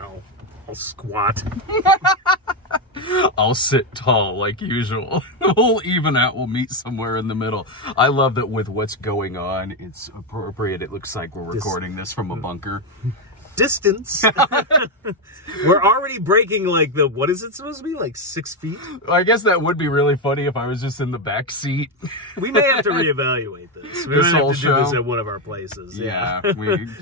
I'll squat. I'll sit tall like usual. We'll even out. We'll meet somewhere in the middle. I love that with what's going on, it's appropriate. It looks like we're recording this from a bunker. Distance. We're already breaking like the, what is it supposed to be? Like 6 feet? I guess that would be really funny if I was just in the back seat. We may have to reevaluate this. We might have to do this at one of our places. Yeah.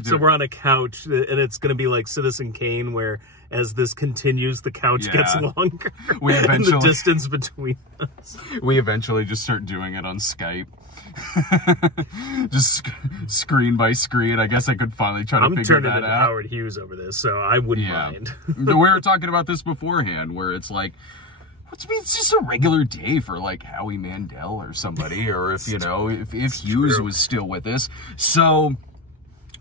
So we're on a couch, and it's going to be like Citizen Kane, where as this continues, the couch gets longer. We eventually, and the distance between us. We eventually just start doing it on Skype. Just screen by screen. I guess I could finally try to figure that out. I'm turning into Howard Hughes over this, so I wouldn't mind. We were talking about this beforehand, where it's like, it's just a regular day for like Howie Mandel or somebody, or if, you know, if Hughes was still with us. So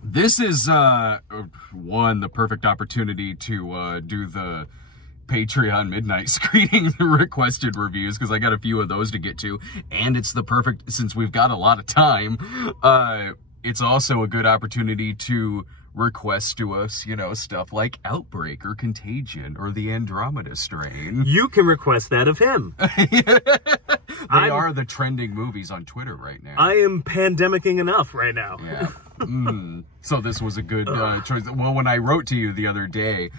this is, the perfect opportunity to do the Patreon midnight screening requested reviews, because I got a few of those to get to, and it's the perfect, since we've got a lot of time, it's also a good opportunity to request to us, you know, stuff like Outbreak or Contagion or the Andromeda Strain. You can request that of him. They are the trending movies on Twitter right now. I am pandemicing enough right now. Yeah. So this was a good choice. Well, when I wrote to you the other day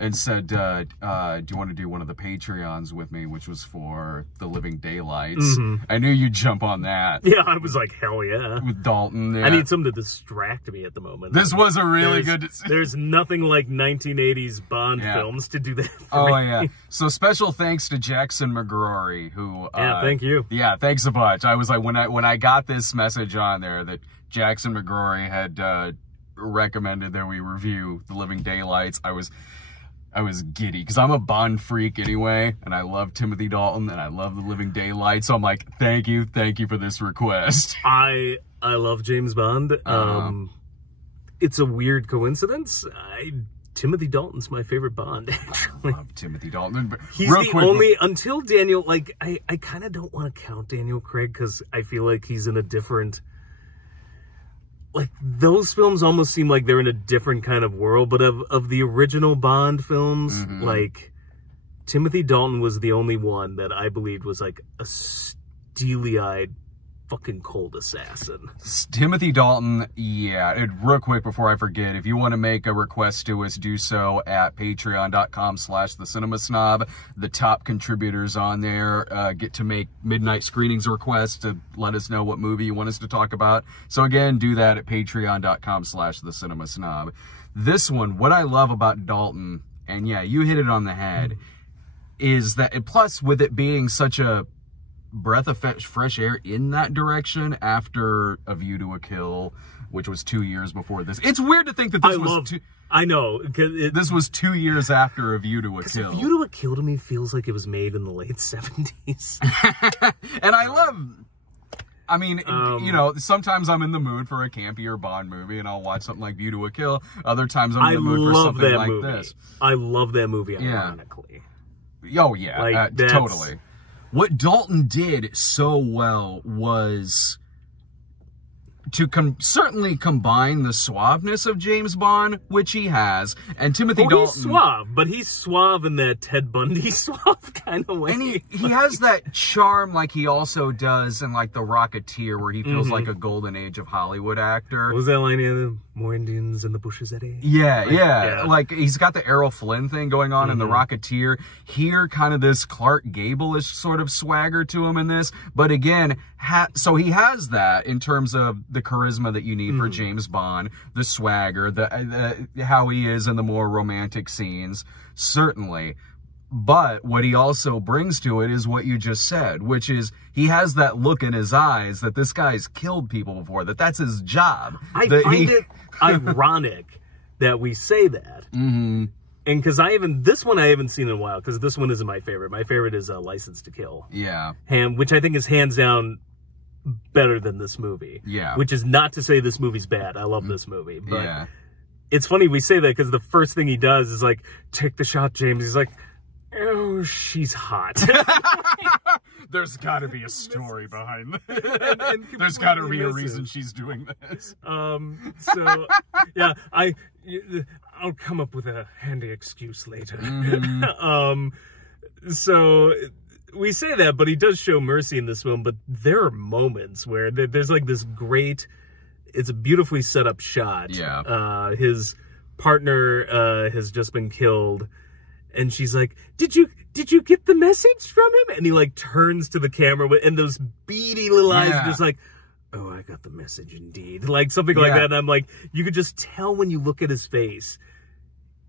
and said, do you want to do one of the Patreons with me, which was for The Living Daylights, I knew you'd jump on that. Yeah, I was like, hell yeah. With Dalton. Yeah. I need something to distract me at the moment. This was a really good... There's nothing like 1980s Bond films to do that for me. Yeah. So special thanks to Jackson McGrory, who... yeah, thank you. Yeah, thanks a bunch. I was like, when I got this message on there that Jackson McGrory had recommended that we review The Living Daylights, I was giddy, because I'm a Bond freak anyway, and I love Timothy Dalton, and I love The Living Daylights, so I'm like, thank you for this request. I love James Bond. It's a weird coincidence. Timothy Dalton's my favorite Bond, actually. I love Timothy Dalton. But he's the only, until Daniel, like, I kind of don't want to count Daniel Craig, because I feel like he's in a different... Like, those films almost seem like they're in a different kind of world, but of the original Bond films, like, Timothy Dalton was the only one that I believed was, like, a steely-eyed, fucking cold assassin. Timothy Dalton, yeah. Real quick before I forget, if you want to make a request to us, do so at patreon.com/thecinemasnob. The top contributors on there get to make midnight screenings requests to let us know what movie you want us to talk about. So again, do that at patreon.com/thecinemasnob. This one, what I love about Dalton, and yeah, you hit it on the head, is that, and plus with it being such a breath of fresh air in that direction after A View to a Kill, which was 2 years before this. It's weird to think that this I know. This was 2 years after A View to a Kill. A View to a Kill to me feels like it was made in the late 70s. And I mean, you know, sometimes I'm in the mood for a campier Bond movie, and I'll watch something like View to a Kill. Other times I'm in the mood for something like this. I love that movie, ironically. Oh, yeah, like, totally. What Dalton did so well was to certainly combine the suaveness of James Bond, which he has, and Timothy Dalton. He's suave, but he's suave in that Ted Bundy suave kind of way. And he has that charm like he also does in like The Rocketeer, where he feels like a golden age of Hollywood actor. What was that line in More Indians in the Bushes, Eddie? Yeah. Like, he's got the Errol Flynn thing going on in The Rocketeer. Here, kind of this Clark Gable-ish sort of swagger to him in this. But again, so he has that in terms of the charisma that you need for James Bond, the swagger, the how he is in the more romantic scenes, certainly. But what he also brings to it is what you just said, which is he has that look in his eyes that this guy's killed people before, that's his job. I find it ironic that we say that. And because this one I haven't seen in a while, because this one isn't my favorite. My favorite is License to Kill. Yeah. Which I think is hands down better than this movie. Yeah. Which is not to say this movie's bad. I love this movie. But it's funny we say that, because the first thing he does is like, take the shot, James. He's like, oh, or she's hot. There's got to be a story behind this. And there's got to be a reason she's doing this. So, yeah, I'll come up with a handy excuse later. So we say that, but he does show mercy in this film, but there are moments where there's like this great, it's a beautifully set up shot. Yeah. His partner has just been killed, and she's like, did you get the message from him? And he like turns to the camera and those beady little eyes just like, oh, I got the message indeed. Like something like that. And I'm like, you could just tell when you look at his face,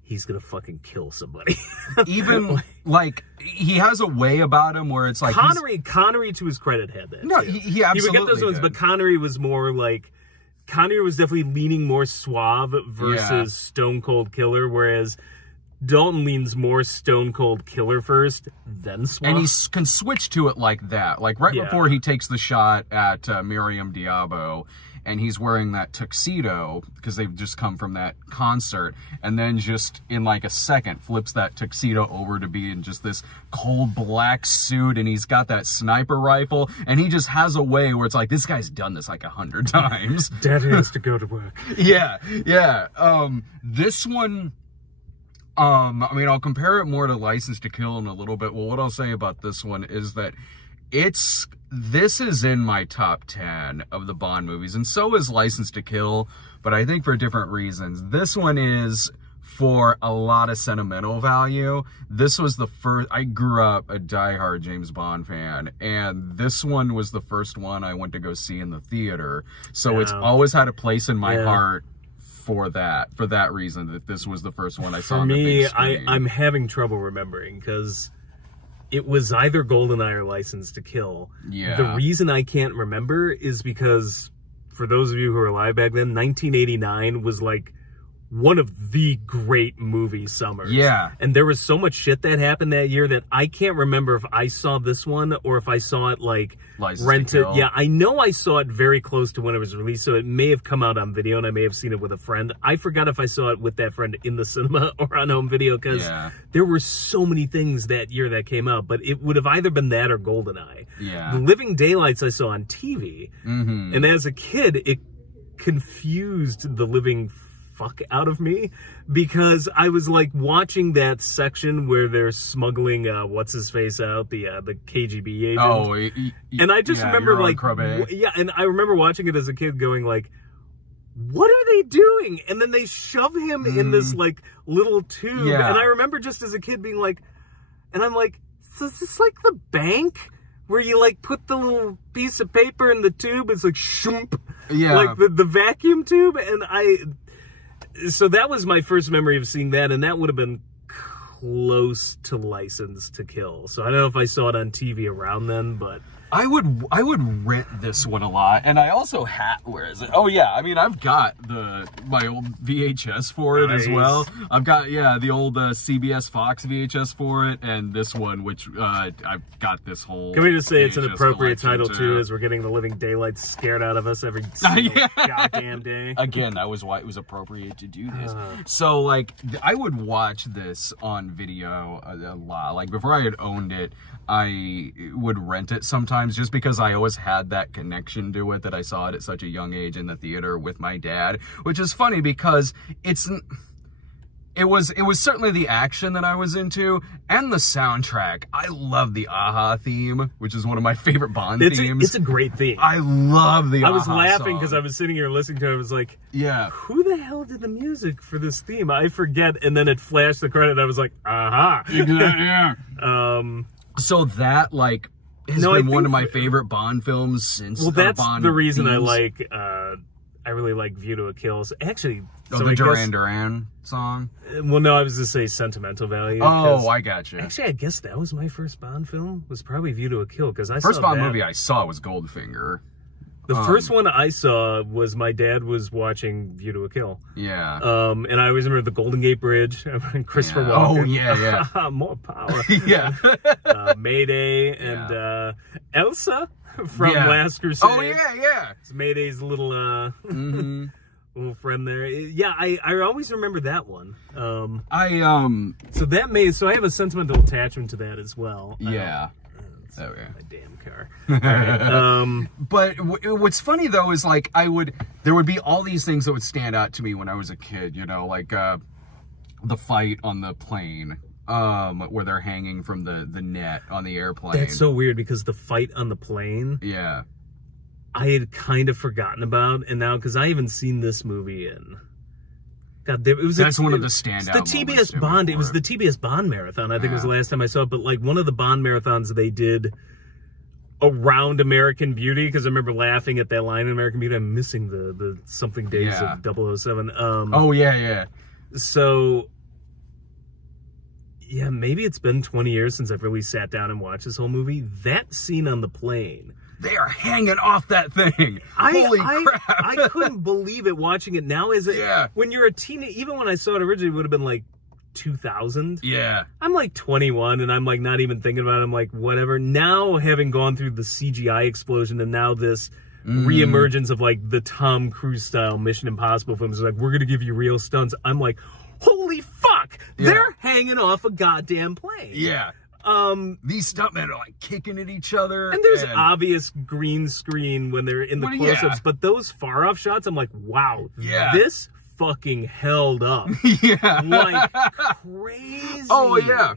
he's gonna fucking kill somebody. Even like he has a way about him where it's like Connery to his credit had that. No, he absolutely he would get those ones, but Connery was more like, Connery was definitely leaning more suave versus Stone Cold Killer, whereas Dalton leans more Stone Cold Killer first, then suave. And he can switch to it like that. Like right before he takes the shot at Miriam Diabo, and he's wearing that tuxedo because they've just come from that concert, and then just in like a second flips that tuxedo over to be in just this cold black suit, and he's got that sniper rifle, and he just has a way where it's like, this guy's done this like 100 times. Dad has to go to work. Yeah. This one, I mean, I'll compare it more to License to Kill in a little bit. Well, what I'll say about this one is that this is in my top 10 of the Bond movies, and so is License to Kill, but I think for different reasons. This one is for a lot of sentimental value. This was the first, I grew up a diehard James Bond fan, and this one was the first one I went to go see in the theater. So it's always had a place in my heart for that reason, that this was the first one I saw on the big screen. I'm having trouble remembering, because it was either GoldenEye or License to Kill. Yeah. The reason I can't remember is because, for those of you who were alive back then, 1989 was like one of the great movie summers. Yeah. And there was so much shit that happened that year that I can't remember if I saw this one or if I saw it like rented. Yeah, I know I saw it very close to when it was released, so it may have come out on video and I may have seen it with a friend. I forgot if I saw it with that friend in the cinema or on home video, because there were so many things that year that came out, but it would have either been that or GoldenEye. Yeah. The Living Daylights I saw on TV, and as a kid, it confused the living fuck out of me, because I was like watching that section where they're smuggling what's his face out, the KGB agent. Oh, and I just remember like and I remember watching it as a kid going like, what are they doing? And then they shove him in this like little tube, and I remember just as a kid being like, and I'm like, so is this like the bank where you like put the little piece of paper in the tube? It's like shoomp, like the vacuum tube. And so that was my first memory of seeing that, and that would have been close to License to Kill. So I don't know if I saw it on TV around then, but I would rent this one a lot, and I also where is it? Oh yeah, I mean, I've got my old VHS for it as well. I've got the old CBS Fox VHS for it, and this one, which I've got this whole. Can we just say VHS, it's an appropriate title too, as we're getting the living daylights scared out of us every single goddamn day. Again, that was why it was appropriate to do this. So like, I would watch this on video a lot. Like before I had owned it, I would rent it sometimes, just because I always had that connection to it, that I saw it at such a young age in the theater with my dad, which is funny because it was certainly the action that I was into, and the soundtrack. I love the Aha theme, which is one of my favorite Bond themes. It's a great theme. I love the Aha I was laughing because I was sitting here listening to it. I was like, who the hell did the music for this theme? I forget. And then it flashed the credit. I was like, Aha. So that, like, has been one of my favorite Bond films since that's Bond the reason themes. I really like View to a Kill. Actually, the Duran Duran song? Well, no, I was going to say sentimental value. Oh, I got you. Actually, I guess that was my first Bond film, was probably View to a Kill, because I First Bond movie I saw was Goldfinger. The first one I saw was my dad was watching View to a Kill. Yeah. And I always remember the Golden Gate Bridge, Christopher Walken. Oh, yeah. More power. Mayday and Elsa from Last Crusade. Oh, yeah. It's Mayday's little little friend there. Yeah, I always remember that one. So I have a sentimental attachment to that as well. Yeah. My damn car. All right. But what's funny though is like there would be all these things that would stand out to me when I was a kid, you know, like the fight on the plane, where they're hanging from the net on the airplane. That's so weird because the fight on the plane, yeah, I had kind of forgotten about, and now because I haven't seen this movie in. God, that's one of the standout. The TBS Bond. It was the TBS Bond marathon. I think it was the last time I saw it. But like one of the Bond marathons they did around American Beauty, because I remember laughing at that line in American Beauty. I'm missing the something days of 007. Oh yeah. So yeah, maybe it's been 20 years since I've really sat down and watched this whole movie. That scene on the plane. They are hanging off that thing. Holy crap. I couldn't believe it watching it now. When you're a teenager, even when I saw it originally, it would have been like 2000. Yeah. I'm like 21 and I'm like not even thinking about it. I'm like, whatever. Now, having gone through the CGI explosion and now this reemergence of like the Tom Cruise style Mission Impossible films, like, we're going to give you real stunts. I'm like, holy fuck. Yeah. They're hanging off a goddamn plane. Yeah. These stuntmen are like kicking at each other. And there's obvious green screen when they're in the close-ups, but those far-off shots, I'm like, wow, this fucking held up. Yeah. Like, crazy. Oh, yeah.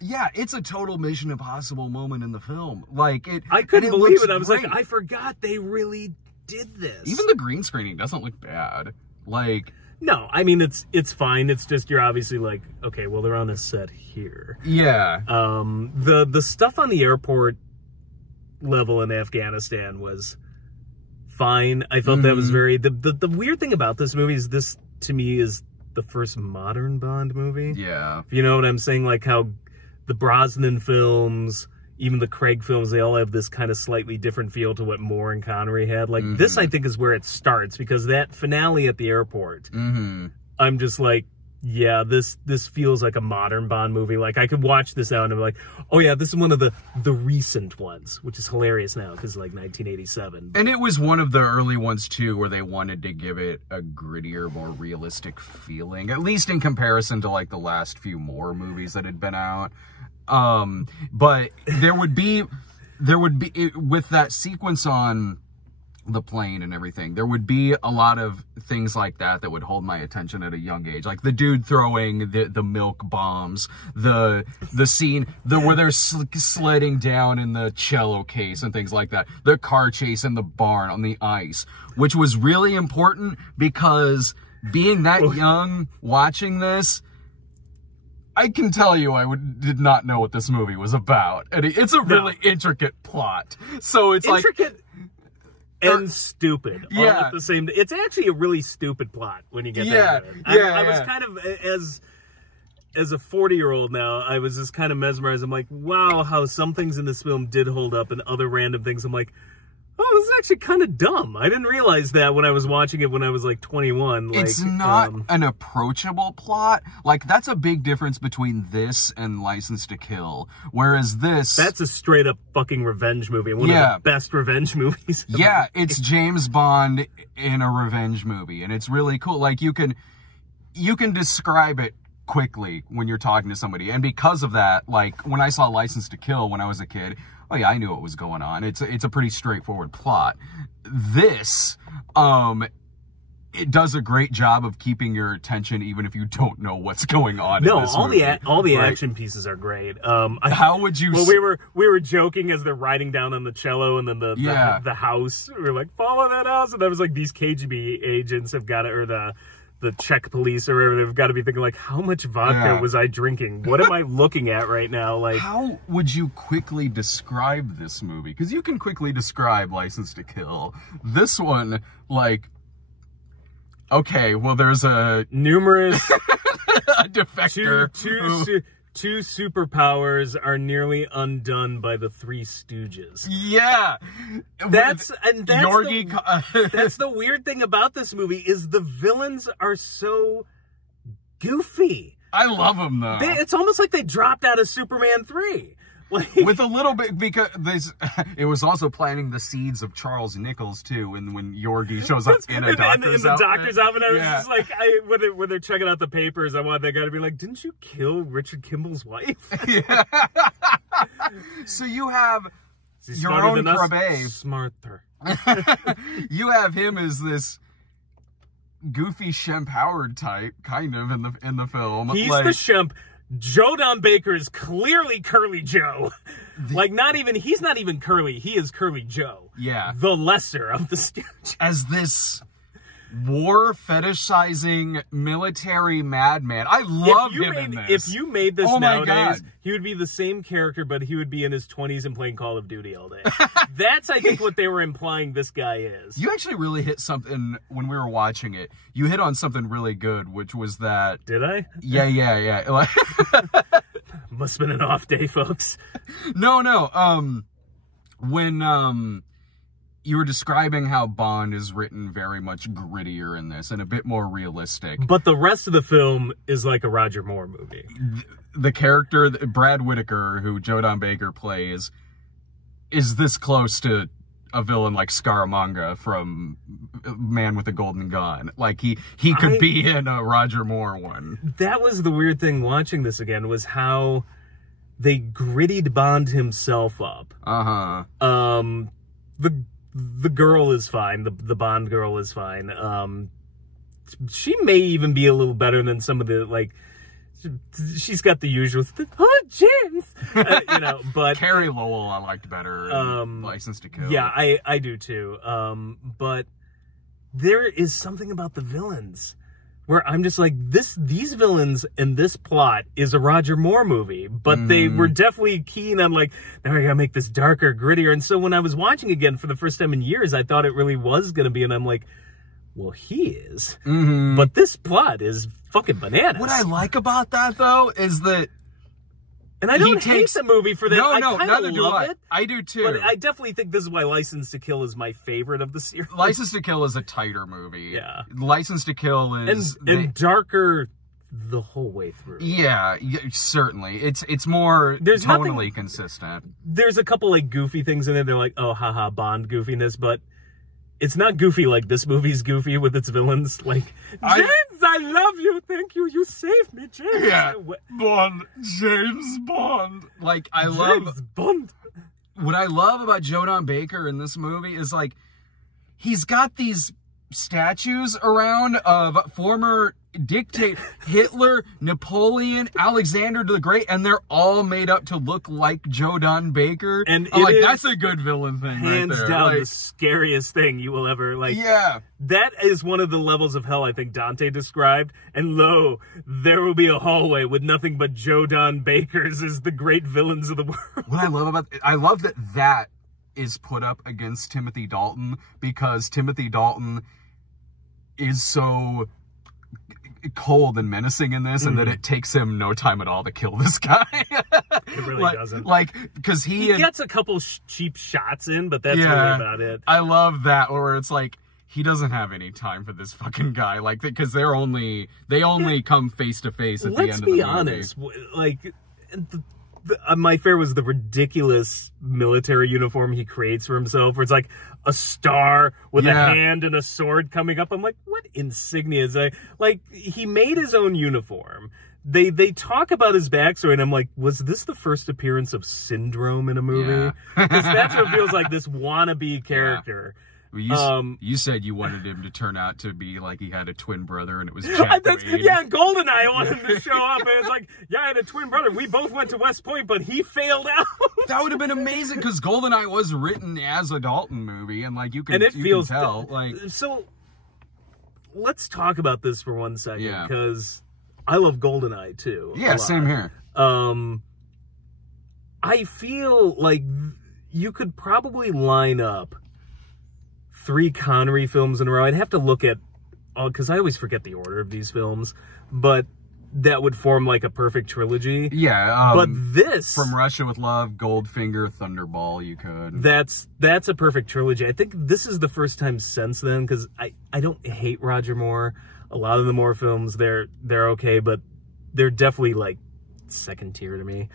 Yeah, it's a total Mission Impossible moment in the film. Like, I couldn't believe it. I was like, I forgot they really did this. Even the green screening doesn't look bad. Like... No, I mean, it's fine. It's just you're obviously like, okay, well, they're on a set here. Yeah. The stuff on the airport level in Afghanistan was fine. I thought that was very... The weird thing about this movie is this, to me, is the first modern Bond movie. Yeah. You know what I'm saying? Like how the Brosnan films... Even the Craig films, they all have this kind of slightly different feel to what Moore and Connery had. Like, this, I think, is where it starts, because that finale at the airport, I'm just like, yeah, this feels like a modern Bond movie. Like, I could watch this out and be like, oh, yeah, this is one of the recent ones, which is hilarious now, because, like, 1987. And it was one of the early ones, too, where they wanted to give it a grittier, more realistic feeling, at least in comparison to, like, the last few Moore movies that had been out. But there would be with that sequence on the plane and everything, there would be a lot of things like that would hold my attention at a young age. Like the dude throwing the milk bombs, the scene where they're sledding down in the cello case and things like that. The car chase in the barn on the ice, which was really important because being that young watching this, I can tell you did not know what this movie was about. And it's a really intricate plot. So it's intricate and stupid all at the same... It's actually a really stupid plot when you get down to it. I was kind of, as a 40-year-old now, I was just kind of mesmerized. I'm like, wow, how some things in this film did hold up and other random things. I'm like, oh, this is actually kind of dumb. I didn't realize that when I was watching it when I was like 21. Like, it's not an approachable plot. Like, that's a big difference between this and License to Kill. Whereas this... That's a straight up fucking revenge movie. One of the best revenge movies. Yeah, it's James Bond in a revenge movie. And it's really cool. Like, you can describe it quickly when you're talking to somebody. And because of that, like, when I saw License to Kill when I was a kid... Oh yeah, I knew what was going on. It's a pretty straightforward plot. This, it does a great job of keeping your attention even if you don't know what's going on. No, in this all movie, the action pieces are great. How would you? Well, we were joking as they're riding down on the cello, and then the house. We were like, follow that house, and I was like, these KGB agents have got to, or the Czech police or whatever, they've got to be thinking like, how much vodka was I drinking? What am I looking at right now? Like, how would you quickly describe this movie? Because you can quickly describe License to Kill. This one, like, okay, well, there's a numerous a defector. Two superpowers are nearly undone by the Three Stooges. Yeah. That's the weird thing about this movie is the villains are so goofy. I love them, though. It's almost like they dropped out of Superman 3. Like, with a little bit, because this, it was also planting the seeds of Charles Nichols too. And when Yorgi shows up in a doctor's outfit, doctor's outfit, I was just like, when they're checking out the papers, I want that guy to be like, "Didn't you kill Richard Kimball's wife?" Yeah. So you have your own Crabbe. Smarter. You have him as this goofy Shemp Howard type, kind of, in the film. He's the Shemp. Joe Don Baker is clearly Curly Joe. Like, he's not even Curly. He is Curly Joe. Yeah. The lesser of the Stooges. As this war fetishizing military madman. I love him in this. If you made this nowadays, he would be the same character, but he would be in his 20s and playing Call of Duty all day. That's, I think, what they were implying this guy is. You actually really hit something when we were watching it. You hit on something really good, which was that... Did I? Yeah. Must have been an off day, folks. No. When, you were describing how Bond is written very much grittier in this and a bit more realistic. But the rest of the film is like a Roger Moore movie. The character, Brad Whitaker, who Joe Don Baker plays, is this close to a villain like Scaramanga from Man with the Golden Gun. Like, he could be in a Roger Moore one. That was the weird thing watching this again, was how they grittied Bond himself up. The girl is fine. The Bond girl is fine. She may even be a little better than some of the, like, she's got the usual, "Oh, James!" But... Carrie Lowell I liked better in License to Kill. Yeah, I do too. But there is something about the villains where I'm just like, these villains in this plot is a Roger Moore movie, but they were definitely keen on, like, now I gotta make this darker, grittier. And so when I was watching again for the first time in years, I thought it really was gonna be, and I'm like, well, he is. But this plot is fucking bananas. What I like about that, though, is that... And I don't hate the movie for that. No, neither do I. I do too. But I definitely think this is why License to Kill is my favorite of the series. License to Kill is a tighter movie. Yeah. License to Kill is... And darker the whole way through. Yeah, certainly. It's more tonally consistent. There's a couple, like, goofy things in there. They're like, oh, haha, Bond goofiness, but... It's not goofy like this movie's goofy with its villains. Like, James, I love you. Thank you. You saved me, James. Yeah. James Bond. Like, James Bond. What I love about Joe Don Baker in this movie is, like, he's got these statues around of former dictator Hitler, Napoleon, Alexander the Great, and they're all made up to look like Joe Don Baker. And that's a good villain thing, hands right there. down, like, the scariest thing you will ever, like. Yeah, that is one of the levels of hell I think Dante described. And lo, there will be a hallway with nothing but Joe Don Bakers as the great villains of the world. What I love that is put up against Timothy Dalton, because Timothy Dalton is so cold and menacing in this, and that it takes him no time at all to kill this guy. It really doesn't. Like, because he gets a couple cheap shots in, but that's really about it. I love that, where it's like, he doesn't have any time for this fucking guy. Like, because they only come face to face at the end of the movie. Let's be honest. Like, my favorite was the ridiculous military uniform he creates for himself, where it's like a star with a hand and a sword coming up. I'm like, what insignia is that? Like, he made his own uniform. They talk about his backstory, and I'm like, was this the first appearance of Syndrome in a movie? Because that's what it feels like, this wannabe character. Well, you said you wanted him to turn out to be like he had a twin brother, and it was Jack Wade. Yeah, and GoldenEye, I wanted him to show up, and it's like, yeah, I had a twin brother. We both went to West Point, but he failed out. That would have been amazing, because GoldenEye was written as a Dalton movie, and like you can tell. Like, so let's talk about this for 1 second, because I love GoldenEye too. Yeah, same here. I feel like you could probably line up 3 Connery films in a row. I'd have to look at, because I always forget the order of these films, but that would form like a perfect trilogy. Yeah. But this... From Russia with Love, Goldfinger, Thunderball, you could. That's a perfect trilogy. I think this is the first time since then, because I don't hate Roger Moore. A lot of the Moore films, they're okay, but they're definitely like second tier to me.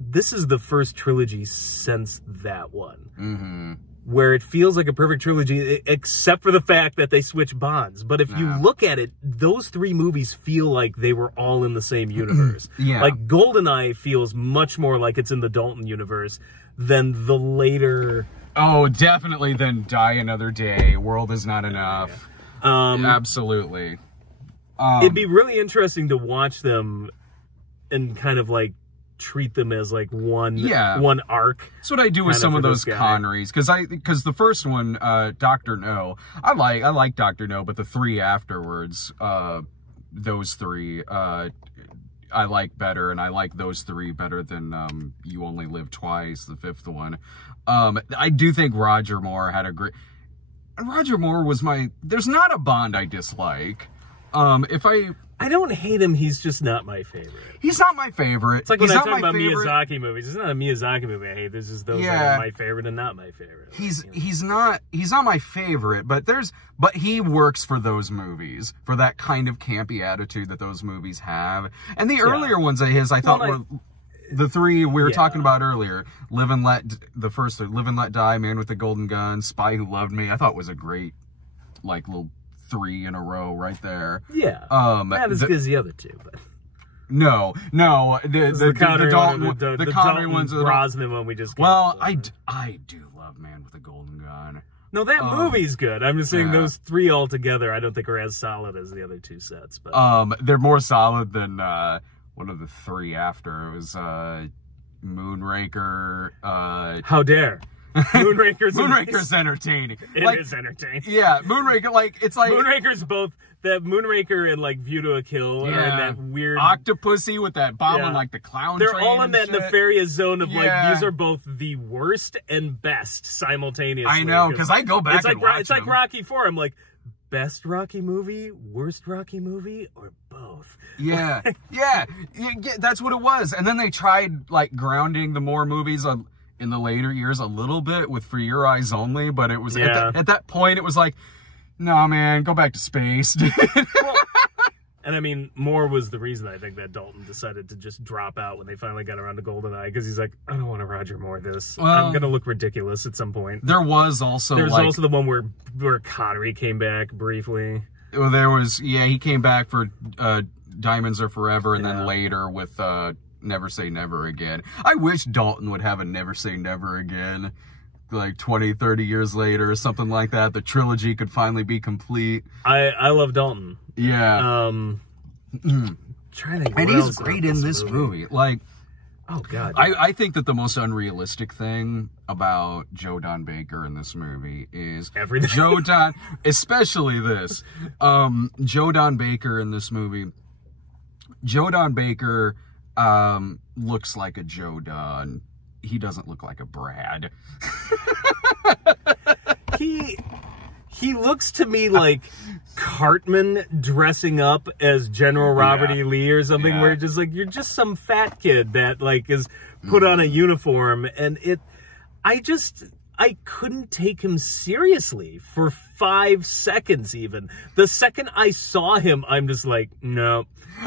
this is the first trilogy since that one. Where it feels like a perfect trilogy, except for the fact that they switch Bonds. But if you look at it, those 3 movies feel like they were all in the same universe. Like, GoldenEye feels much more like it's in the Dalton universe than the later... Oh, definitely than Die Another Day. World Is Not Enough. Absolutely. It'd be really interesting to watch them and kind of, like, treat them as like one arc. That's what I do with some of those Connerys, because the first one, Dr. No, I like Dr. No, but the 3 afterwards, those 3 I like better, and I like those 3 better than You Only Live Twice, the 5th one. I do think Roger Moore had a great... Roger Moore was there's not a Bond I dislike. I don't hate him, he's just not my favorite. He's not my favorite. It's like when I talk about Miyazaki movies. It's not a Miyazaki movie I hate. This is those that are my favorite and not my favorite. He's not my favorite, but he works for those movies, for that kind of campy attitude that those movies have. And the earlier ones of his, I thought were the 3 we were talking about earlier. Live and Let Die, Man with the Golden Gun, Spy Who Loved Me. I thought was a great, like, little 3 in a row right there. Yeah. Not as good as the other 2, but no. The Connery ones, the Brosnan one we just. Well, I do love Man with a Golden Gun. No, that movie's good. I'm just saying those 3 all together, I don't think are as solid as the other 2 sets. But they're more solid than one of the 3 after. It was Moonraker. How dare. Moonraker's entertaining. It is entertaining. Yeah, Moonraker, it's like... Moonraker's both... That Moonraker and, like, View to a Kill. And that weird... Octopussy with that bomb and, like, the clown They're train all in that nefarious zone of, like, these are both the worst and best simultaneously. I know, because I go back and watch It's like Rocky 4. I'm like, best Rocky movie, worst Rocky movie, or both? Yeah. yeah, that's what it was. And then they tried, like, grounding the more movies on... in the later years a little bit with For Your Eyes Only, but it was at that point it was like, no man, go back to space. Well, and I mean, Moore was the reason I think that Dalton decided to just drop out when they finally got around to GoldenEye, because he's like, I don't want to Roger Moore this. I'm gonna look ridiculous at some point. There was also also the one where Connery came back briefly. Well, there was he came back for Diamonds Are Forever, and then later with Never Say Never Again. I wish Dalton would have a Never Say Never Again, like 20, 30 years later or something like that. The trilogy could finally be complete. I love Dalton. Yeah. Trying to. And he's great in this movie. Like, oh god. I think that the most unrealistic thing about Joe Don Baker in this movie is everything. Especially this. Joe Don Baker in this movie. Joe Don Baker looks like a Joe Don. He doesn't look like a Brad. He looks to me like Cartman dressing up as General Robert E. Lee or something, where you're just some fat kid that like is put on a uniform, and I couldn't take him seriously for 5 seconds even. The second I saw him, I'm just like, no.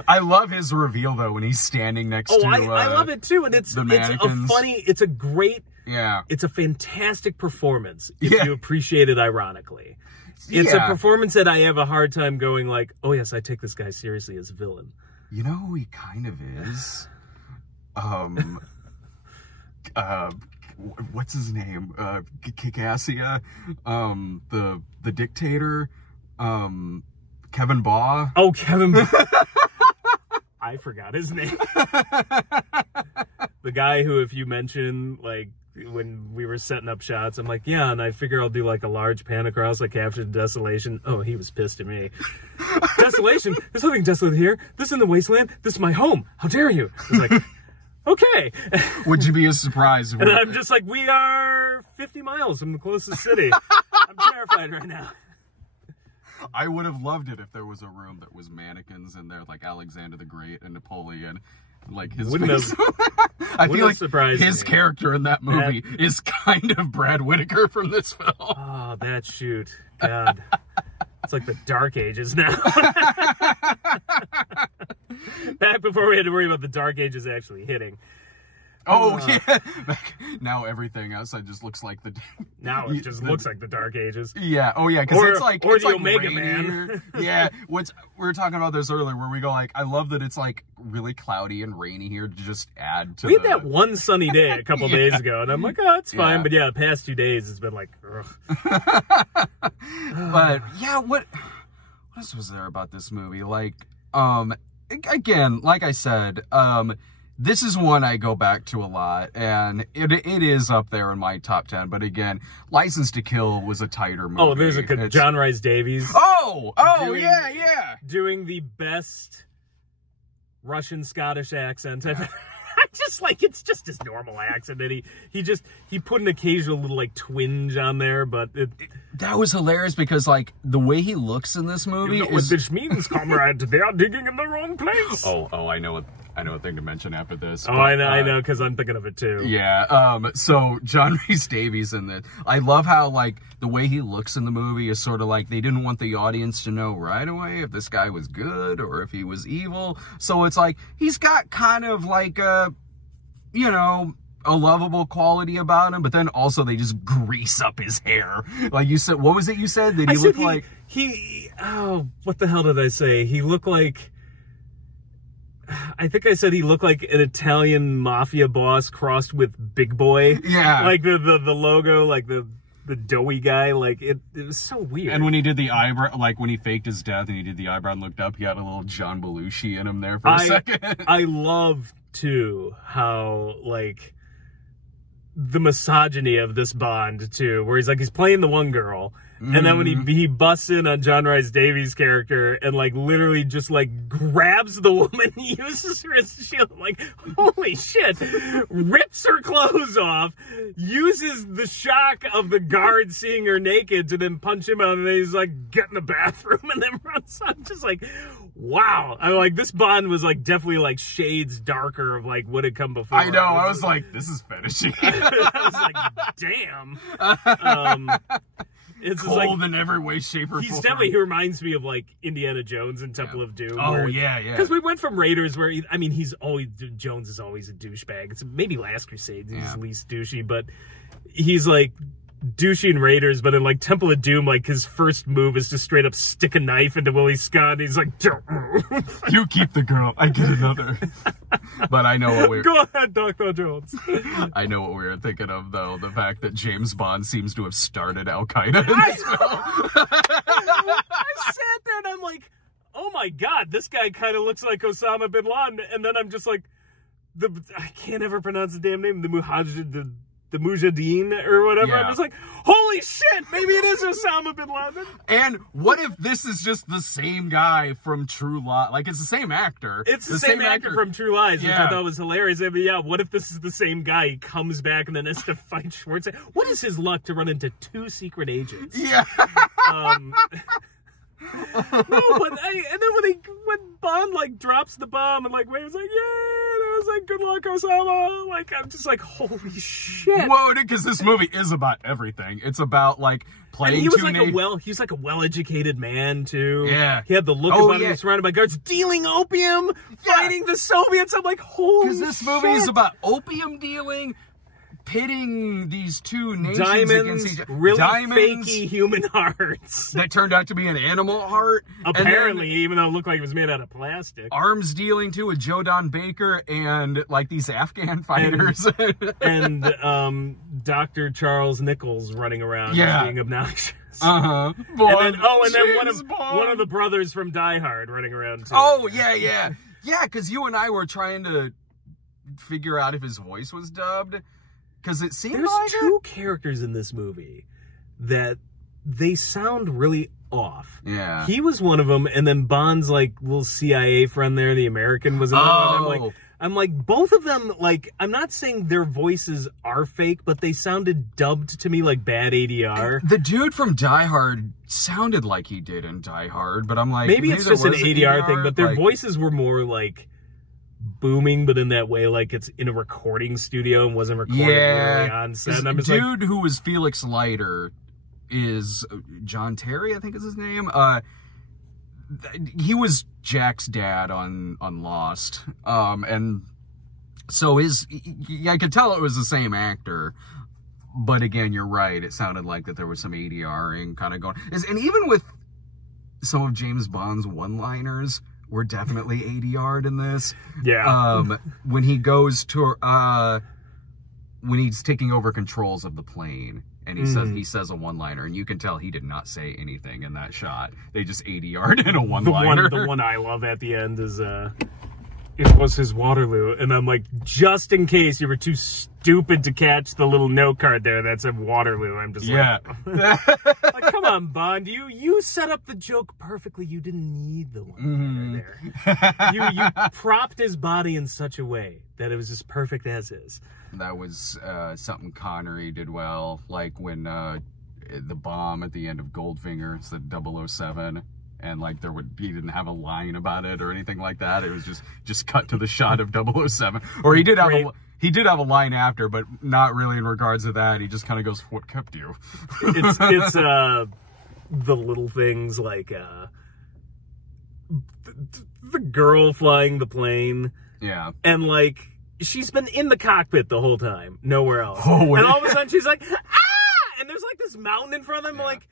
I love his reveal though when he's standing next to I love it too, and it's a fantastic performance if you appreciate it ironically. It's a performance that I have a hard time going like, oh yes, I take this guy seriously as a villain. You know who he kind of is? What's his name? Kikassia, the dictator, Kevin Baugh. Oh, Kevin Baugh. I forgot his name. The guy who, if you mention, like, when we were setting up shots, I'm like, yeah, and I figure I'll do, like, a large pan across, like, capture the desolation. Oh, he was pissed at me. Desolation? There's nothing desolate here. This is in the wasteland. This is my home. How dare you? I was like, okay. Would you be as surprised? And I'm just like, we are 50 miles from the closest city. I'm terrified right now. I would have loved it if there was a room that was mannequins in there, like Alexander the Great and Napoleon. Like his face. I feel like his character in that movie is kind of Brad Whitaker from this film. Oh, that shoot. God. It's like the Dark Ages now. Back before we had to worry about the Dark Ages actually hitting. Oh, yeah. Now everything outside just looks like the... Now it just looks like the Dark Ages. Yeah. Oh, yeah, because it's like... Or it's the like Omega rainy. Man. Yeah. We were talking about this earlier where we go like, I love that it's like really cloudy and rainy here to just add to We had that one sunny day a couple days ago, and I'm like, oh, it's fine. Yeah. But yeah, the past 2 days, it's been like, ugh. But, yeah, what else was there about this movie? Like, again, like I said, this is one I go back to a lot, and it is up there in my top 10. But again, License to Kill was a tighter movie. Oh, there's a John Rhys-Davies. Oh, yeah. Doing the best Russian-Scottish accent I've ever... Just like, it's just his normal accent, and he put an occasional little like twinge on there, but that was hilarious because like the way he looks in this movie you know what this means, comrade. They are digging in the wrong place. Oh, I know a thing to mention after this. Oh, but, I know, because I'm thinking of it too. Yeah. So John Rhys-Davies in this, I love how like the way he looks in the movie is sort of like they didn't want the audience to know right away if this guy was good or if he was evil. So it's like he's got kind of like a lovable quality about him, but then also they just grease up his hair. Like you said, what was it you said? That he looked like... Oh, what the hell did I say? He looked like... I think I said he looked like an Italian mafia boss crossed with Big Boy. Yeah. Like the logo, like the doughy guy. Like, it was so weird. And when he did the eyebrow, like when he faked his death and he did the eyebrow and looked up, he had a little John Belushi in him there for a second. I love too how like the misogyny of this Bond too, where he's playing the one girl, and then when he busts in on John Rhys-Davies' character and like literally just like grabs the woman, uses her as a shield, like holy shit, rips her clothes off, uses the shock of the guard seeing her naked to then punch him out, and then he's like, get in the bathroom, and then runs on. Just like, wow. I'm like, this Bond was like definitely like shades darker of like what had come before. I know. I was like, this is fetishy. I was like, damn. It's cold like, in every way, shape, or form. He reminds me of like Indiana Jones and Temple of Doom. Oh, yeah. Because we went from Raiders where, Jones is always a douchebag. It's maybe Last Crusade he's least douchey, but he's like douchey in Raiders, but in like Temple of Doom, like his first move is to straight up stick a knife into Willie Scott, and he's like, don't move. You keep the girl, I get another. But I know what we're... Go ahead, Dr. Jones. I know what we were thinking of, though. The fact that James Bond seems to have started Al-Qaeda in this film. I sat there and I'm like, oh my God, this guy kind of looks like Osama bin Laden. And then I'm just like, I can't ever pronounce the damn name, the Mujahideen or whatever. Yeah. I'm just like, holy shit, maybe it is Osama bin Laden. And what if this is just the same guy from True Lies? Like, it's the same actor. It's the same actor from True Lies, which I thought was hilarious. I mean, yeah, what if this is the same guy? He comes back and then has to fight Schwarzenegger. What is his luck to run into 2 secret agents? Yeah. No, but and then when Bond like drops the bomb and like waves like, yeah, and I was like, good luck, Osama. Like, I'm just like, holy shit. Whoa, because this movie is about everything. It's about like playing. And he was like a well-educated man too. Yeah, he had the look about him. He was surrounded by guards, dealing opium, fighting the Soviets. I'm like, holy shit. Because this movie is about opium dealing, pitting these two nations against each other. Really fakey human hearts. That turned out to be an animal heart. Apparently, even though it looked like it was made out of plastic. Arms dealing too with Joe Don Baker and like these Afghan fighters. And Dr. Charles Nichols running around being obnoxious. Uh-huh. And then one of the brothers from Die Hard running around too. Oh, yeah. Yeah, because you and I were trying to figure out if his voice was dubbed. Because it seems there's 2 characters in this movie that they sound really off. Yeah. He was one of them, and then Bond's like little CIA friend there, the American, was another one. I'm like, both of them, like, I'm not saying their voices are fake, but they sounded dubbed to me like bad ADR. The dude from Die Hard sounded like he did in Die Hard, but I'm like, maybe it's just an ADR thing, but their voices were more like booming, but in that way, like it's in a recording studio and wasn't recorded really on set. And I'm just dude who was Felix Leiter is John Terry, I think is his name. He was Jack's dad on Lost, and So I could tell it was the same actor, but again, you're right. It sounded like that there was some ADRing kind of going. And even with some of James Bond's one-liners were definitely ADR'd in this. Yeah. When he goes to, when he's taking over controls of the plane, and he says a one-liner, and you can tell he did not say anything in that shot. They just ADR'd in a one-liner. The one I love at the end is, it was his Waterloo, and I'm like, just in case you were too stupid to catch the little note card there that said Waterloo, I'm just like, come on, Bond, you set up the joke perfectly. You didn't need the one there. You propped his body in such a way that it was just perfect as is. That was something Connery did well, like when the bomb at the end of Goldfinger, it's the 007. And like he didn't have a line about it or anything like that. It was just cut to the shot of 007. Or he did have a line after, but not really in regards to that. He just kind of goes, "What kept you?" It's the little things like the girl flying the plane. Yeah. And like she's been in the cockpit the whole time, nowhere else. Oh, and all of a sudden she's like, ah! And there's like this mountain in front of them, like.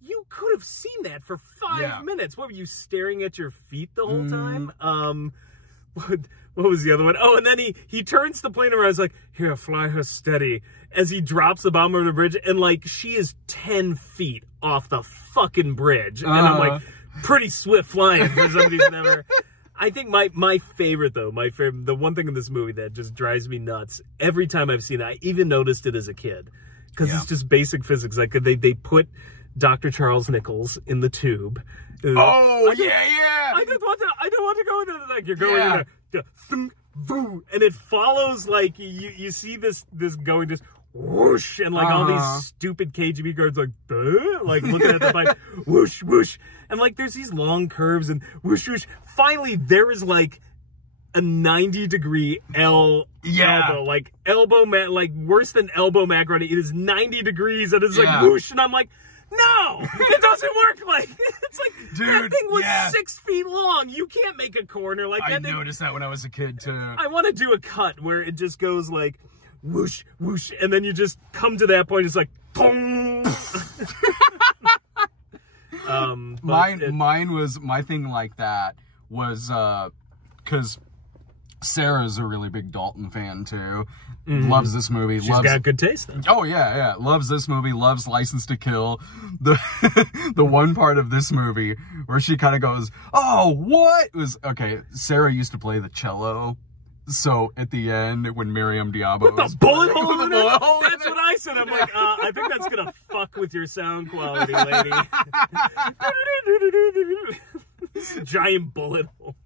You could have seen that for 5 minutes. What were you staring at your feet the whole time? What was the other one? Oh, and then he turns the plane around. He's like, "Here, fly her steady." As he drops the bomb over the bridge, and like she is 10 feet off the fucking bridge, and I'm like, pretty swift flying for somebody who's never. I think my favorite though, the one thing in this movie that just drives me nuts every time I've seen it. I even noticed it as a kid because it's just basic physics. Like they put Dr. Charles Nichols in the tube. Oh, I don't want to go into the, like, you're going in there, and it follows, like, you see this going just whoosh, and like all these stupid KGB guards like looking at the bike, whoosh, whoosh, and like there's these long curves and whoosh, whoosh. Finally, there is like a 90-degree elbow, like elbow mat, like worse than elbow macaroni. It is 90 degrees, and it's like whoosh, and I'm like, no, it doesn't work like, it's like, dude, that thing was 6 feet long. You can't make a corner like that. I noticed that when I was a kid, too. I want to do a cut where it just goes like, whoosh, whoosh, and then you just come to that point, it's like, boom. My thing like that was, because Sarah's a really big Dalton fan, too. Loves this movie. She's got good taste, then. Oh, yeah. Loves this movie. Loves License to Kill. The one part of this movie where she kind of goes, "Oh, what?" Okay, Sarah used to play the cello. So at the end, when Miriam Diabo... With the bullet hole in it? That's what I said. I'm like, I think that's going to fuck with your sound quality, lady. Giant bullet hole.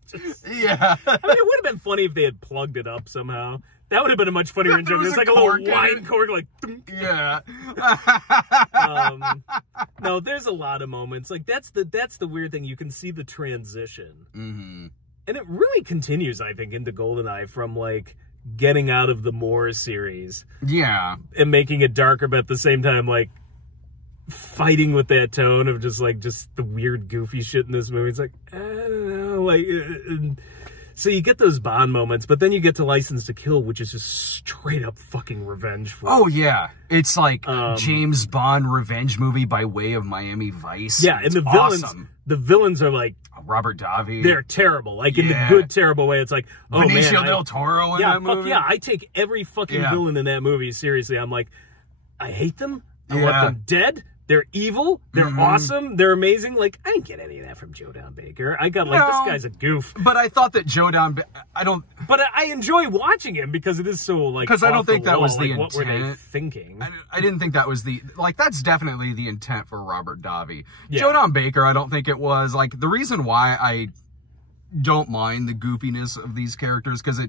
Yeah. I mean, it would have been funny if they had plugged it up somehow. That would have been a much funnier joke. It's like a little wine cork, like... Thunk. Yeah. No, there's a lot of moments. Like, that's the weird thing. You can see the transition. Mm-hmm. And it really continues, I think, into GoldenEye from, like, getting out of the Moore series. Yeah. And making it darker, but at the same time, like, fighting with that tone of just the weird, goofy shit in this movie. It's like, I don't know, like... So you get those Bond moments, but then you get to License to Kill, which is just straight up fucking revenge for Oh, yeah. It's like James Bond revenge movie by way of Miami Vice. Yeah, and the villains are like... Robert Davi. They're terrible. Like, in the good, terrible way. It's like, oh, Benicio del Toro in that movie. Yeah, I take every fucking villain in that movie seriously. I'm like, I hate them. I want them dead. They're evil. They're awesome. They're amazing. Like, I didn't get any of that from Joe Don Baker. I got, like, this guy's a goof. But I thought that Joe Don... But I enjoy watching him because it is so, like... Because I don't think that was the intent. What were they thinking? I didn't think that was the... Like, that's definitely the intent for Robert Davi. Yeah. Joe Don Baker, I don't think it was. Like, the reason why I don't mind the goofiness of these characters, because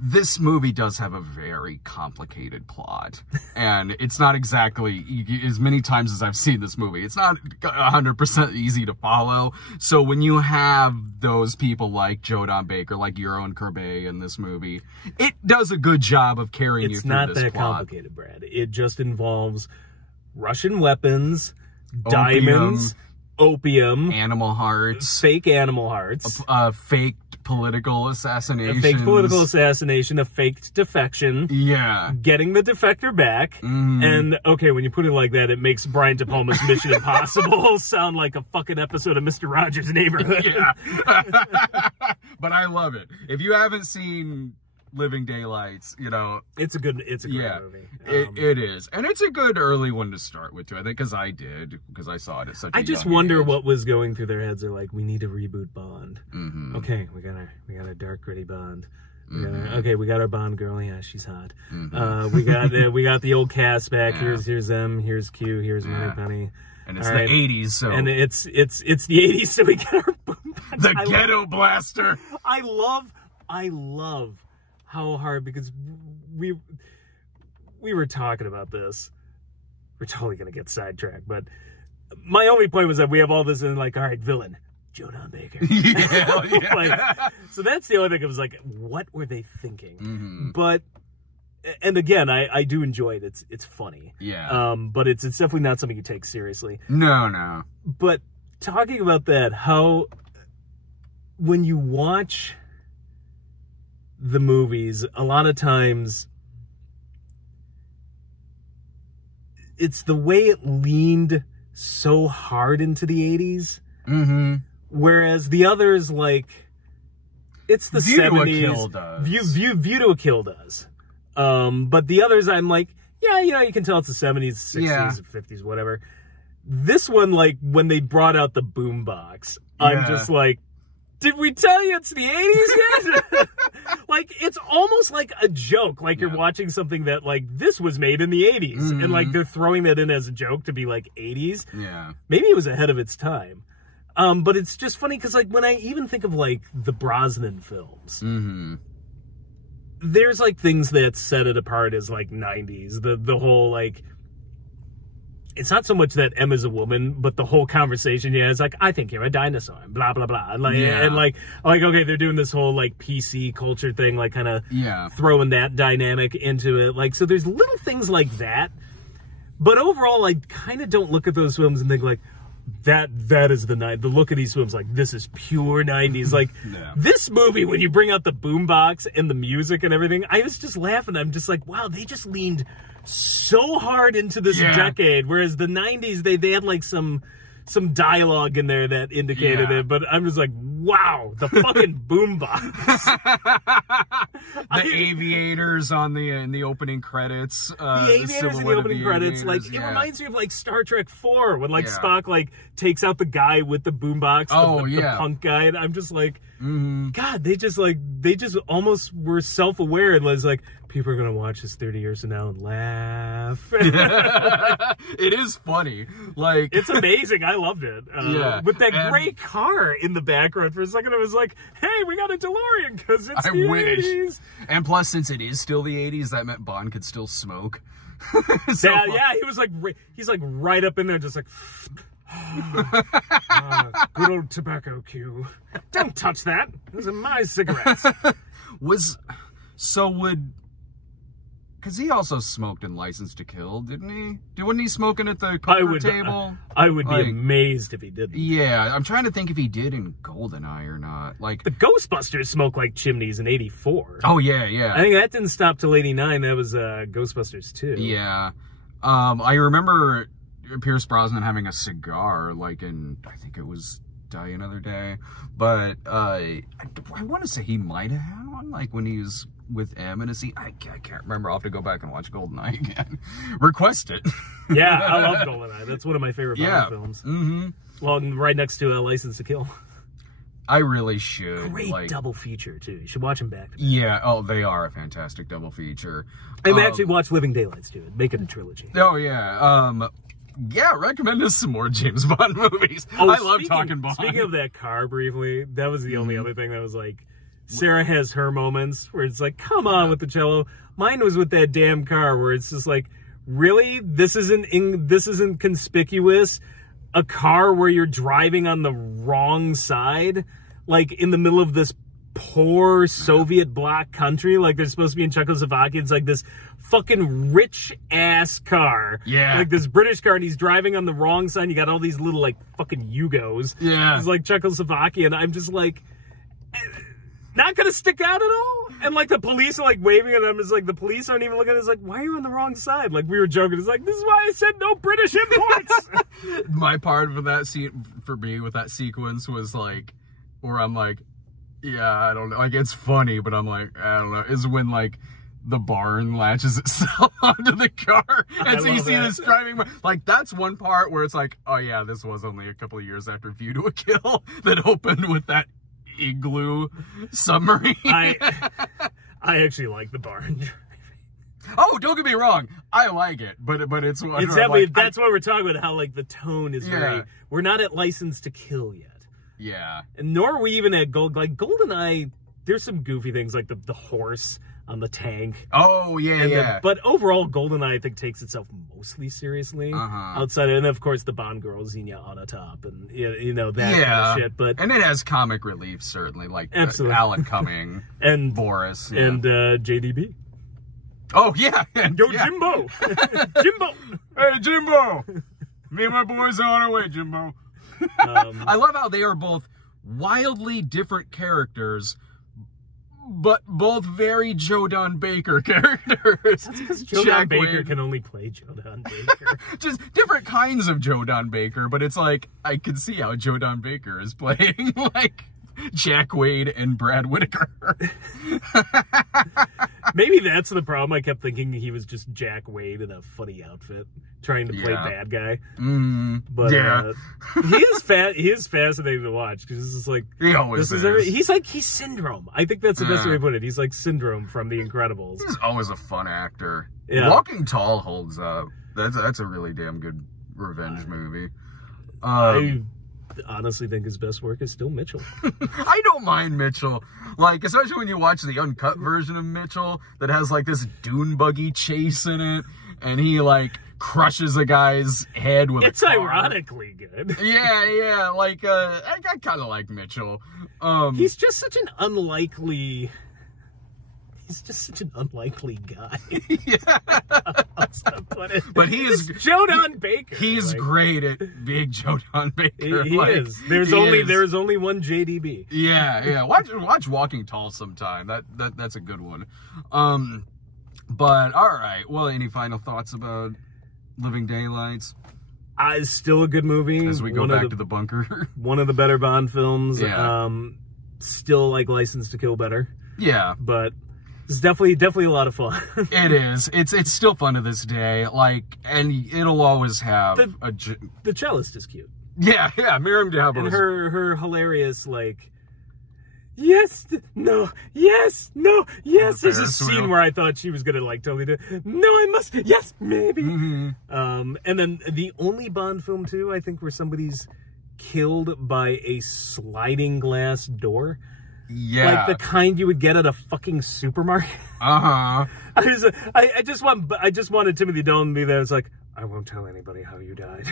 this movie does have a very complicated plot, and it's not exactly, as many times as I've seen this movie, it's not 100% easy to follow. So when you have those people like Joe Don Baker, like Euron Corbet in this movie, it does a good job of carrying you through this plot. It's not that complicated, Brad. It just involves Russian weapons, diamonds, opium, animal hearts, fake animal hearts, fake political assassination. A fake political assassination, a faked defection. Yeah. Getting the defector back. And, okay, when you put it like that, it makes Brian De Palma's Mission Impossible sound like a fucking episode of Mr. Rogers' Neighborhood. Yeah. But I love it. If you haven't seen Living Daylights, you know, it's a great movie. It is, and it's a good early one to start with too. I think because I saw it at such. I just wonder what was going through their heads. They're like, we need to reboot Bond. Okay, we got our dark gritty Bond. We got our Bond girl. Yeah, she's hot. We got the old cast back. Yeah. Here's them. Here's Q. Here's Moneypenny. And it's the 80s, so and it's the 80s, so we got our boom box. The ghetto blaster. I love how hard, because we were talking about this. We're totally gonna get sidetracked, but my only point was that we have all this and like, all right, villain, Joe Don Baker. Yeah. Like, so that's the only thing. I was like, what were they thinking? But, and again, I do enjoy it. It's funny. Yeah. But it's definitely not something you take seriously. No. But talking about that, how when you watch the movies, a lot of times it's the way it leaned so hard into the 80s. Whereas the others, like, it's the View 70s. to a Kill does. View to a Kill does. But the others, I'm like, yeah, you know, you can tell it's the 70s, 60s, 50s, whatever. This one, like, when they brought out the boombox, I'm just like, did we tell you it's the 80s yet? Like, it's almost like a joke. Like, you're watching something that, like, this was made in the 80s. And, like, they're throwing that in as a joke to be, like, 80s. Yeah. Maybe it was ahead of its time. But it's just funny because, like, when I even think of, like, the Brosnan films, there's, like, things that set it apart as, like, 90s. The whole, like, it's not so much that Emma's a woman, but the whole conversation, is like, I think you're a dinosaur, and blah, blah, blah. And, like, and like, okay, they're doing this whole, like, PC culture thing, like, kind of throwing that dynamic into it. Like, so there's little things like that. But overall, I kind of don't look at those films and think, like, that is the look of these films, like, this is pure 90s. Like, this movie, when you bring out the boombox and the music and everything, I was just laughing. I'm just like, wow, they just leaned so hard into this decade, whereas the 90s, they had, like, some dialogue in there that indicated it, but I'm just like, wow, the fucking boombox. The aviators in the opening credits. The aviators in the opening credits, like, it reminds me of, like, Star Trek 4, when, like, Spock, like, takes out the guy with the boombox, the punk guy, and I'm just like, God, they just almost were self-aware and was like, people are going to watch this 30 years from now and laugh. It is funny. Like, it's amazing. I loved it. With that gray car in the background for a second, I was like, hey, we got a DeLorean because it's the 80s. And plus, since it is still the 80s, that meant Bond could still smoke. He was like, he's like right up in there, just like, good old tobacco cue. Don't touch that. Those are my cigarettes. Because he also smoked in License to Kill, didn't he? Wasn't he smoking at the poker table? I would be amazed if he didn't. Yeah, I'm trying to think if he did in GoldenEye or not. Like, the Ghostbusters smoked like chimneys in '84. Oh, yeah. I think that didn't stop till '89. That was Ghostbusters 2. Yeah. I remember Pierce Brosnan having a cigar, like in, I think it was Die Another Day. But I want to say he might have had one, like when he was with M in a scene. I can't remember. I'll have to go back and watch GoldenEye again. Request it. Yeah, I love GoldenEye. That's one of my favorite Bond films. Well, right next to License to Kill. I really should. Great double feature, too. You should watch them back to back. Yeah, oh, they are a fantastic double feature. I actually watched Living Daylights, too. Make it a trilogy. Oh, yeah. Yeah, recommend us some more James Bond movies. I love talking Bond. Speaking of that car, briefly, that was the only other thing that was like, Sarah has her moments where it's like, come on with the cello. Mine was with that damn car where it's just like, really? This isn't conspicuous? A car where you're driving on the wrong side? Like, in the middle of this poor Soviet bloc country? Like, they're supposed to be in Czechoslovakia. It's like this fucking rich-ass car. Yeah. Like, this British car, and he's driving on the wrong side. You got all these little, like, fucking Yugos. Yeah. It's like Czechoslovakia, and I'm just like... not gonna stick out at all. And like the police are like waving at them. It's like the police aren't even looking at us. Like, why are you on the wrong side? Like we were joking. It's like, this is why I said no British imports. My part of that scene for me with that sequence was like, where I'm like, yeah, I don't know. Like it's funny, but I'm like, I don't know. Is when like the barn latches itself onto the car, and so you see this driving. Like that's one part where it's like, oh yeah, this was only a couple of years after View to a Kill that opened with that igloo submarine. I actually like the barn driving. Oh, don't get me wrong, I like it, but it's definitely like, that's what we're talking about. How like the tone is very. We're not at License to Kill yet. Yeah, and nor are we even at GoldenEye. There's some goofy things like the horse on the tank. Oh yeah. But overall, GoldenEye I think takes itself mostly seriously. Outside of, and of course the Bond girl Xenia on a top, and you know that kind of shit. But and it has comic relief certainly, like absolutely. Alan Cumming and Boris and JDB. Oh yeah, Yo Jimbo, Jimbo, hey Jimbo, me and my boys are on our way, Jimbo. I love how they are both wildly different characters, but both very Joe Don Baker characters. That's because Joe Don Baker can only play Joe Don Baker. Just different kinds of Joe Don Baker, but it's like, I can see how Joe Don Baker is playing like Jack Wade and Brad Whitaker. Maybe that's the problem. I kept thinking he was just Jack Wade in a funny outfit, trying to play bad guy. But he is fascinating to watch because this is like he always is. He's Syndrome. I think that's the best way to put it. He's like Syndrome from The Incredibles. He's always a fun actor. Yeah. Walking Tall holds up. That's a really damn good revenge movie. I honestly think his best work is still Mitchell. I don't mind Mitchell. Like, especially when you watch the uncut version of Mitchell that has like this dune buggy chase in it, and he like crushes a guy's head with it's a car. Ironically good. Yeah. Like, I kind of like Mitchell. He's just such an unlikely guy. Yeah. But he is Joe Don Baker. He's great at being Joe Don Baker. He is. There's only one JDB. Yeah. Watch Walking Tall sometime. That's a good one. But all right. Well, any final thoughts about Living Daylights? It's still a good movie. As we go back to the bunker. One of the better Bond films. Yeah. Still like License to Kill better. Yeah. But it's definitely a lot of fun. It is. It's still fun to this day. Like, and it'll always have the cellist is cute. Yeah, Miriam Dabo. And her hilarious like, yes, no, yes, no, yes. There's a scene where I thought she was gonna like totally do. No, I must. Yes, maybe. And then the only Bond film too, I think, where somebody's killed by a sliding glass door. Yeah. Like the kind you would get at a fucking supermarket. I just wanted Timothy Dalton to be there. It's like, I won't tell anybody how you died.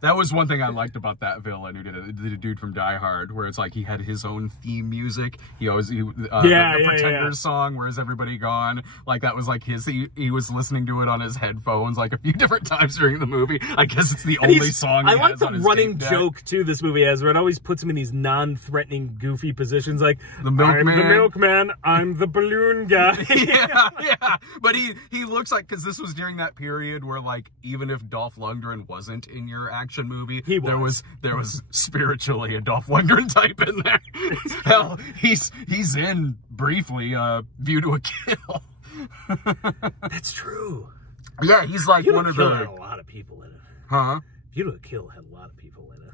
That was one thing I liked about that villain who did it, the dude from Die Hard, where it's like he had his own theme music. The Pretenders song, Where's Everybody Gone? Like that was like he was listening to it on his headphones like a few different times during the movie. I guess it's the only song he has on his I like the running joke too this movie has, where it always puts him in these non-threatening, goofy positions like, the milkman. I'm the milkman, I'm the balloon guy. yeah. But he looks like, because this was during that period where like even if Dolph Lundgren wasn't in your action movie, there was spiritually a Dolph Lundgren type in there. Hell, he's in briefly View to a Kill. That's true. Yeah, he's like one of the. Had a lot of people in it. Huh? View to a Kill had a lot of people in it.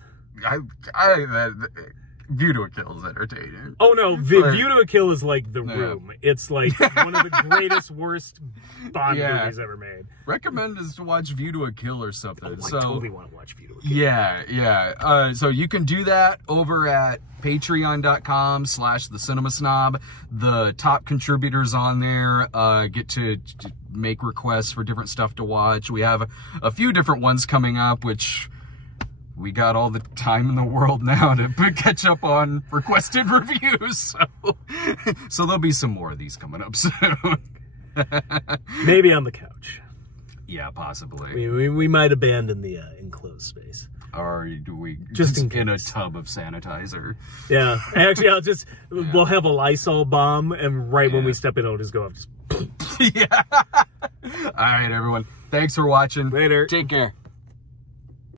View to a Kill is entertaining. Oh no, View to a Kill is like The Room. It's like one of the greatest, worst Bond movies ever made. Recommend is to watch View to a Kill or something. I totally want to watch View to a Kill. Yeah. So you can do that over at patreon.com/thecinemasnob. The top contributors on there get to make requests for different stuff to watch. We have a few different ones coming up, which we got all the time in the world now to catch up on requested reviews. So there'll be some more of these coming up soon. Maybe on the couch. Yeah, possibly. We might abandon the enclosed space. Or do we Just in a tub of sanitizer? Yeah. Actually, we'll have a Lysol bomb, and right when we step in, it'll just go up. Yeah. All right, everyone. Thanks for watching. Later. Take care.